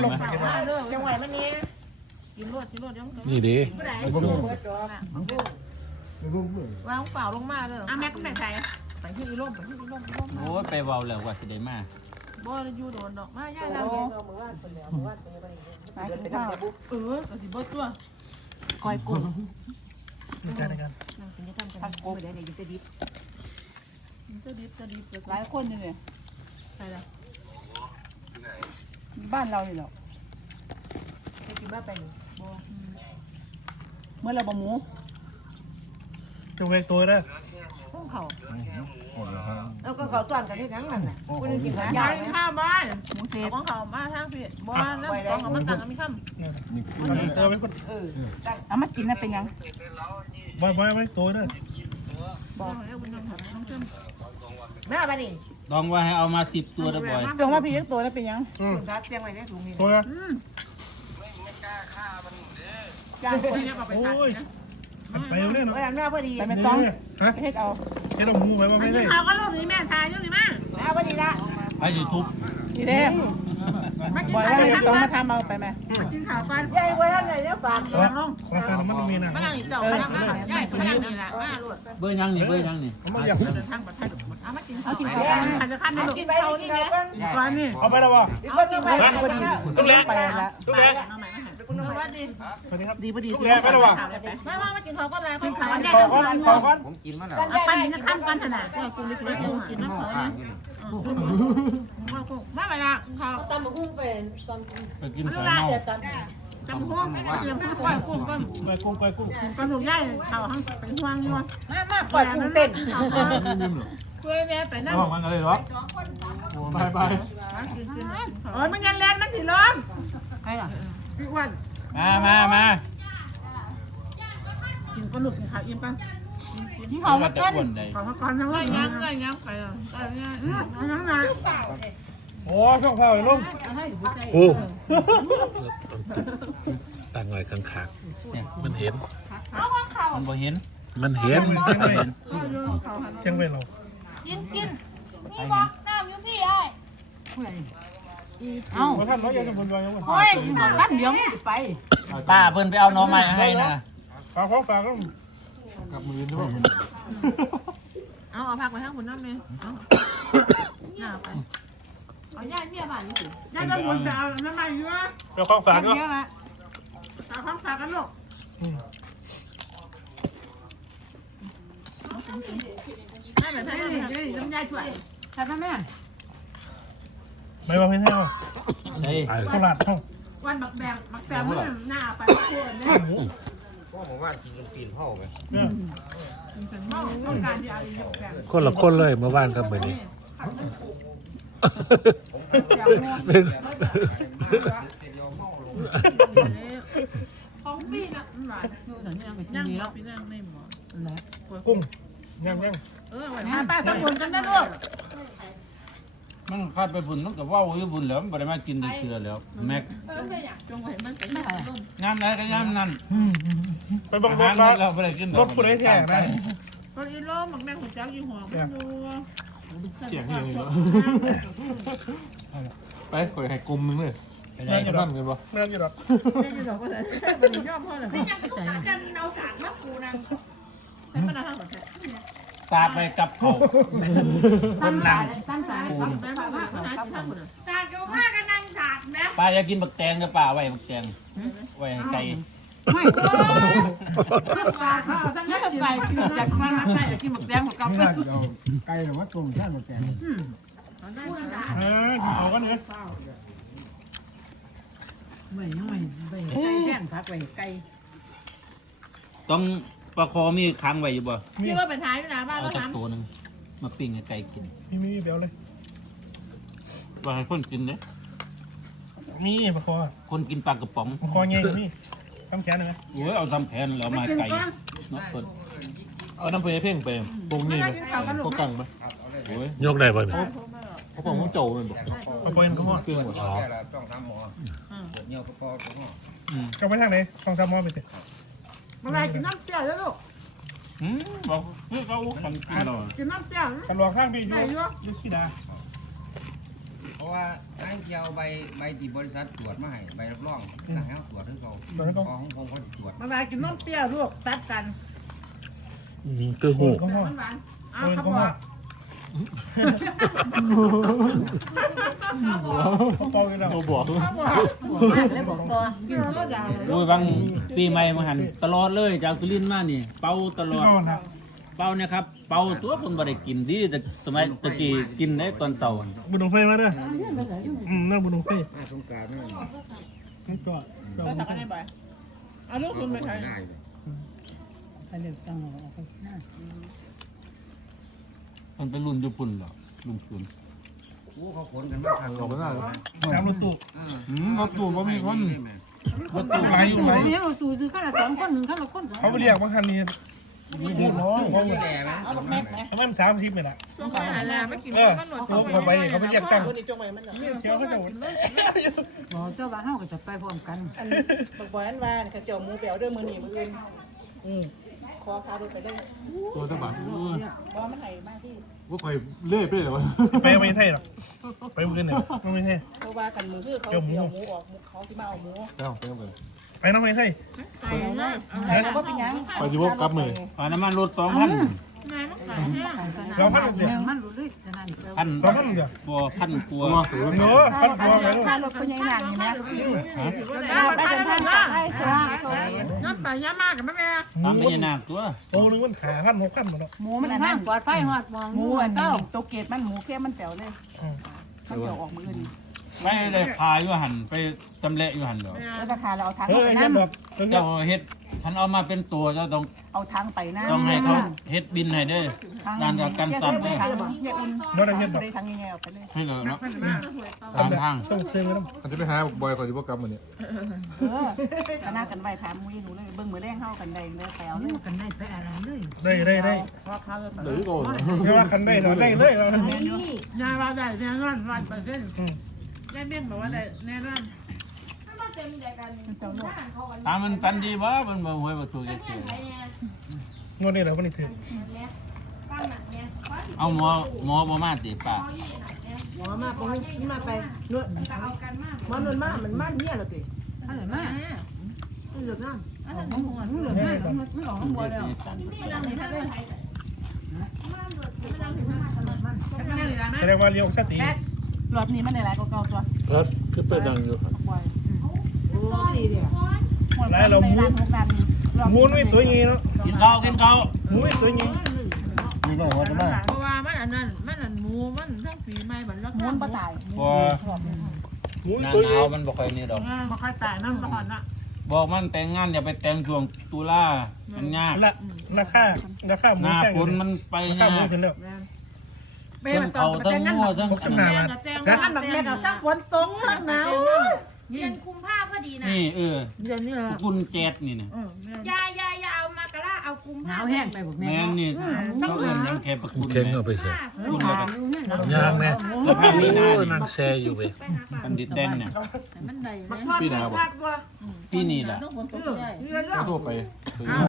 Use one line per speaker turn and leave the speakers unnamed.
จังหวะมันนี้กินรวดยัง
นี่ดิ
วางเปล่าลงมาเลยแม่ก็แม่ใส่ไปที่อีร่ม
โอ้ยไปเว้าแล้วว่าสิได้มา
บ่อยู่โดนดอกมาย่าเราก็สิบ่ตัวก้อยกุ้ง
ในการ
กินจะทำกันกุ้งเดี๋ยวจะดิบ
หลายคนเลย
ใช่แล้ว
บ้านเราเลยเหรอ
ไปกินบ้านไปบ่
เมื่อเราบะหมู
จะเวกตัวได้
พวกเขา
แล้วก็เขาส่วนกันที่นั่งนั่นน่ะคุณกิน
ย้ายข้าบ้านหมูเสียของเขามาทางพี่บ่แล้วของเขามันต่างกันไม่ค่ำ
ตัวเป็นคน
เอามากินนั่นเป็นยัง
ไม่ตัวได้
บอกแล้วคุณน้อง
แม่ไปดิ
ลองว่าให้เอามา10ตัวนะบ่อย
จงว่าพี่ยักตัวนั่นเป็นยัง
รัดเตียงไว้ในถุงนี่
ตัว
ไม่กล้าฆ่ามันเด้อ
จ้างคน
โอ้ยไปเรื่อยเนาะ
แม่พอดี
ไปไม่ต้องเฮ็ดเอา
เฮ็ดเอาหมูไปไม่ได้
เขาก็ลูกนี่แม่ทายยังนี่มา
แม่พอดีละ
ไปสิทุบ
นี่เด้บ่อยว่าต้องมาทำเอาไปไหม
กินข้าวกัน
ยายไว้ท่านไหนเนี่ยฝาก
ลงมันมีนะ
มานั่งอีกเจ้ามานั่งยายมานั่งนี่แหละมาลูก
เบอร์ยังนี่
มันอยาก
เดินทางประเทศเอามากินข้าวกินข้าวอาจจะขั้นกินข้าวนี่แหละก่อนนี่
เอาไปแล้ววะ
ต้องเลี้ยงไปละ
ต้องเลี้ยง
ว่าดี
ดีพอดี
ต้องเลี้ยงไปแล้ววะ
มากินข้าวก็แล้วกินข้าวแยก
กัน
ผมกินมาแล้ว
ปั้นกินข้ามกันขนาดก็คุณไม่กินแล้วกินน้ำเผานี่มาไปละข้าวตำกุ้งเป็นตำ
ไปกินข้าวเน่า
ตำกุ้งเตรียมกุ้งก้อยกุ้งก้อนถูกย่ายข้าวทั้งเป็นห่วงอยู่
มาปล่อยกุ้งเต้น
ช่วยแม่ไปนั่ง
มันอะไรหรอไป
โอ้ยมันยันแรงมันสิล้ม
ใครล่ะ
พี่อ้วน
มา
กินกระดูกกินข้าวอิ่มกัน
ที่เขาแล้วกัน
ขอพักก่อนนะว่ายังไปยังไง
โอ้ช่องเผาไอ้ลุง
โอ้ตั้งไว้ข้างๆมันเห็น
มันบ่เห็น
เชียงเว้นเรา
กินนี่บอกน้ำอยู่พี่ไอ้
ท่านน้อยยังจะพูดว่ายังไง
โอ้ยกันเดี๋ยวมันไป
ป้าเพิ่นไปเอาหน่อไม้ให้นะ
ฝากก็กับมือด้วย
เอาผักไปทั้งหมดน้ำเลยน่าไปเอาย่าเมียบ้านนี่สิย่าก็หมดจะเอาน้ำมันเยอะ
เอาของฝากก็
เอาของฝากกันลูกไม่เหมือนท่านนี่น้ำยาช่วยใช่ไหมแม่
ไม่ว่าไม่ใช่หรอตลาดเท่า
วันบักแบงหน้าไปทั่วเนี่ย
พ่อผมว่ากินปีนพ่อไป
คนละคนเลยเมื่อวานกับมื้อนี้
ของพี่น่ะ
กุ้งย่าง
ป้าต้องบุญกันนะลูก
มันคาดไปบุญมันก็ว่าอยู่บุญแล้วมันบ่ได้มากินได้เกลือแล้วแม็ก
จงไว้มันเป็น
งามไหนก็งามนั่น
ไปบังรถ
เราบ่ได้กิน
รถผู้ใดแท้นะ
ก็อีโลมักแม่หัวเจ้าอยู่หัวมันดู
เสียงอย่างนี้
ไปคอยให้กลมนึงเลย
นั่นอยู่หรอนั่นอยู่หรอ
ก็เลยมันย่อมพ่อเลย
ไม่ยังต้องการกันเอาสารมาปูนัง
ให้มันเอาทางก่อน
ตาไปกับเขา
ตั้งสาร
ปูน
สารเกี่ยวผ้ากันนั่งสารนะ
ป้าอยากกินบักแตงกับป้าไว้บักแตงไว้ให้ไก่
ไม่ตั้งแต่ไปจากมารับได้กินหมกแดงหมกกาแฟ
ไก่หรือว่าตุ่มแค่หมกแดง
เอากันเลย
ไม่แห้งพักไว้ไก่
ต้องปลาคอมีค้างไว้อยู่บ่
พี่ว่าไปท้ายอยู่นะบ้าน
เอาจักตัวนึงมาปิ้งให้ไก่กิน
มีเดี๋ยวเลย
ว่าให้คนกินเด้
มีปลาคอ
คนกินปลากระป๋อง
ปลาคอเงี้ยมีทำแขนเลย
โอ้ยเอาทำแขนแล้วมาไก่เนาะเพิ่นเอาน้ำไปเพ่งไปปรุงนี่ไปพวกกังไปโอ้ย
ยกได้ป่ะเนี่ย
เขาบอกว่าโจมันบอก
เอาไปเห็นเขาหมด
เครื่องหมดอ๋อ
ต้องทำหมอปวดเงี้ยวก็
ก็ไปทางไหนต้องทำหมอไปสิ
มาไงกินน้ำเปรี้ยวแล้วลูก
บอกเขาทำกินเรา
กินน้ำเปรี้ยว
กันรอข้างพี่ยูที่ดา
ราะว่าให้เที่ยวใบที่บริษัทตรวจมาให้ใบรับรองถ้าให้เขาตรวจให้เขาของผมเขาตรวจ
มาลากินนมเปรี้ยวลูกตัดกัน
คือหู
ก็ห้อง
หวานๆเอาเขาบอก
เป่าอยู่แล้ว
โมบอก
เขาบอกเลยบอกตัวกินแล้วก็ด่าเลย
โอ้ยบางปีใหม่มาหันตลอดเลยจากสุรินทร์มานี่ เป่าตลอด
ก็นะ
เป่าเนี่ยครับเป่าตัวคนบ่ได้กินดีแต่สมัยตะกี้กินได้ตอนเช้า
บุญดงไฟมาเด้อนั่งบุญดงไฟ
มาสงการนั่น
นั่นก็
ไปทำกันได้บ่อยเอาลูกคุณไปใช้
ง่ายเลย
มันเป็นรุ่นญี่ปุ่นเหรอรุ่นคุณ
โอ้เขาขนกันมาทางเรา
น้ำรถตู้
รถตู้บ่มีคน
รถตู้หลายอยู่หลายอยู่
เอาตูคือข้าละ2คน1ข้าละคน
เขาไปเรียกว่าคันนี้เดือดร้อน
เขาแก่ไหม
เอาบักแม็กไหม
ประมาณ30นี่แหละ
ช่วงไปหาแล้วไม่กิน
เออ
มันหนวด
เขาไปเขาไปเรียกตั้ง
คนนี้จงไว้มันเหรอ
เนี่ยเที่ยวเขาจะ
บอกเจ้าว่าเฮาก็จะไปพร้อมกัน
อันบักบอยอันว่าข้าเจียวหมูเปรี้ยวเด้อมื้อนี้มื้ออื่นขอพาดูไปเลย
ตัวตะบัด
บ่มันให้มาที่
ว่าไปเล่ไปเลยวะ
ไปไม่ใช่หรอกไปบุญเนี่ยไม่ใช่
เพราะว่ากันมือคือเขาเจียวหมูออกเขาที่มาเอาหมู
เจ้าไปกัน
ไปน้ำไม่ใช่
ไปนะแล้วก็เป็นยัง
ไปที่พบกับมืออ่าน้ำมันรถ2,000
นายมันขายเนี่ย
เราพันเดียว
มันรู้ลึกขนาดนี้
พัน
เราพันเดียว
บัวพันกลัว
เนาะพันตัวไปลูก
ค่ารถเขาใหญ่หนักนี่แม่
ไปเดินทางไปชัวน้ำไปย่ามากกับแม่
ทำไม่ยากตัว
โอ้นึงมันขาพันหกพันหมดแล้ว
หมูมัน
ทา
นั่
ง
น
ปลอดภัยฮอดมอง
หมูอันนี้ตัวเกตมันหมูเข้มมันแป๋วเลยมันเดี๋ยวออกมือนี่
ไม่ได้ขายอยู่หันไปจำเละอยู่หันเหรอ
แล้วราคาเราเอาทาง
เฮ้
ไป
ย
นั่
เงี้ยแบบ
เจ้าเฮ็ดฉันเอามาเป็นตัวเจ้าต้อง
เอาทางไปนะ
ต้องให้เขาเฮ็ดบินให้เด้อด้านกับการตัด
เล
เนี่ย ย
ทางเยอุ่น
เราได้เงี้ยแบบ
ได้ทางยังไงออกไปเลย
ให้เลยเนาะ
ทำทางต้องเตือนกัน
มันจะไปหาบอยก่อนที่พวกกำมันเนี่ย
คณะกันไว้ถามมุ้ยหนูเลยเบิ่งมือแรงเข้ากันได้เลยแปลวเลย
กันได้ไปอะไรเลย
ได้
เพราะเขา
เดี๋ยวโดน
แค่ว่าคันได้เราได้เลยเรา
ยาว่าได้แน่นอน100%ได้เบี้ยงบอกว่าได้แน่นอน
ถ้ามันจะมีแต่การถ้าเขากัน
ถามมันกันดีบ่มันบ่หวยบ่ถูกจักเที่ย
ไอ้เนี่ย
งวดนี้เราก็นี่ถือ
ฟังหนังเนี่ย
เอาหมอบ่มาติป้า
เขายี่หนังเนี่ย
หมอมาไปมาไปนวด
จะเอากันมาก
มันมันมามันมันเนี่ยเหรอติ
อะไรมา
เหลือน้
อันนั้นของมันเหลือแม่ไม่ออกข้างบนแล้ว
นี่เราไม่ได้ใช้มาหมดไม่ได้ถึงมาตลอดมัน
แสดงว่าเลี้ยวสติ
รอบนี้มันได้หลายกว่าเก่าตัว
ครับคือไปดังอยู่
บ่อย
ำโอ้ดีเดียว
มูนไม่ตัวงี้เนาะ
กินข้าวกินข้าว
มูไม่ตัวงี้
มีบ่ว่าจะมา
เพราะว่ามันอันนั้นมันอันหมูมันทั้งสีไม้บันแล้ว
หมูนบ่ตาย
บ่
มู
หน้า
ตัว
หนา
งี้
วมันบ่ค่อยนี่ดอก
มาค่อยตายน้ำก่อนนะ
บอกมันแต่งงานอย่าไปแต่งช่วงตุลามันยาก
ราคาหมู
หน้า
แพง
ฝนมันไป
ราคาย
า
หมู
ก
ขึ้นแล้ว
เป้
ทั้
มาง ตอ
เขา
น
ทั้ง
แต่งงาน
งัวทั้ง
พวก
อั
ข้าง
น
หน้า
นั้น
มา
แต่งงานแบบแม่กับช่างฝนตกหนาว
เดือนกุมภาพอดีนะ
นี่
เดี๋ยวนี้เหรอ
กุญแจดนี่นะ
ยายเอามากระลาเอากุม
ห
ภา
นา
พ
วแห้งไปบอกแม่
แม่นนี่เขาเอิ้นยังแค่ประกุญ
เข่ง
แม่
เอาไปใส่
กุญแล้วก็
ยางเนี่ย
ภาพนี้นะ
โอ้นั่นแซ่อยู่เว้ย
มันดิดแดนเนี่ย
มันใด
มาทอดทอดตัว
ที่นี่แหละ
ต้องฝนตกได้
นี่แล้ว
ทั่วไป
อ้าว